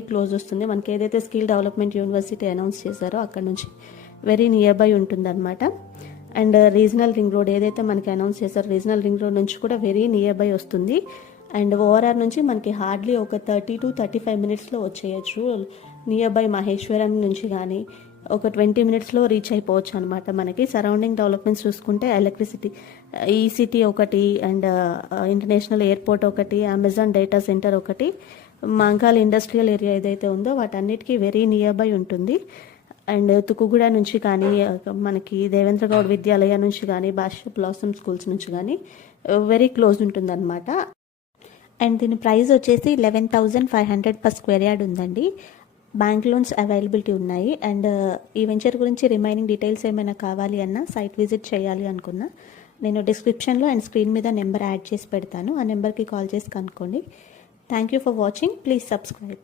Close వస్తుంది. మనకి ఏదైతే స్కిల్ డెవలప్మెంట్ యూనివర్సిటీ అనౌన్స్ చేశారో అక్కడ నుంచి వెరీ నియర్ బై ఉంటుందన్నమాట. అండ్ రీజనల్ రింగ్ రోడ్ ఏదైతే మనకి అనౌన్స్ చేశారో రీజనల్ రింగ్ రోడ్ నుంచి కూడా వెరీ నియర్ బై వస్తుంది. అండ్ ఓఆర్ఆర్ నుంచి మనకి హార్డ్లీ ఒక 30 to 35 మినిట్స్లో వచ్చేయచ్చు. నియర్ బై మహేశ్వరం నుంచి కానీ ఒక 20 మినిట్స్లో రీచ్ అయిపోవచ్చు అనమాట. మనకి సరౌండింగ్ డెవలప్మెంట్స్ చూసుకుంటే ఎలక్ట్రిసిటీ, ఈసీటీ ఒకటి, అండ్ ఇంటర్నేషనల్ ఎయిర్పోర్ట్ ఒకటి, అమెజాన్ డేటా సెంటర్ ఒకటి, మంకాల్ ఇండస్ట్రియల్ ఏరియా ఏదైతే ఉందో వాటన్నిటికీ వెరీ నియర్ బై ఉంటుంది. అండ్ తుకుగూడ నుంచి కానీ మనకి దేవేంద్ర గౌడ్ విద్యాలయ నుంచి కానీ భాష బ్లాసమ్ స్కూల్స్ నుంచి కానీ వెరీ క్లోజ్ ఉంటుందన్నమాట. అండ్ దీని ప్రైస్ వచ్చేసి 11,500 per square yard ఉందండి. బ్యాంక్ లోన్స్ అవైలబిలిటీ ఉన్నాయి. అండ్ ఈ వెంచర్ గురించి రిమైనింగ్ డీటెయిల్స్ ఏమైనా కావాలి అన్నా సైట్ విజిట్ చేయాలి అనుకున్నా నేను డిస్క్రిప్షన్లో అండ్ స్క్రీన్ మీద నెంబర్ యాడ్ చేసి పెడతాను. ఆ నెంబర్కి కాల్ చేసి కనుక్కోండి. Thank you for watching. Please subscribe.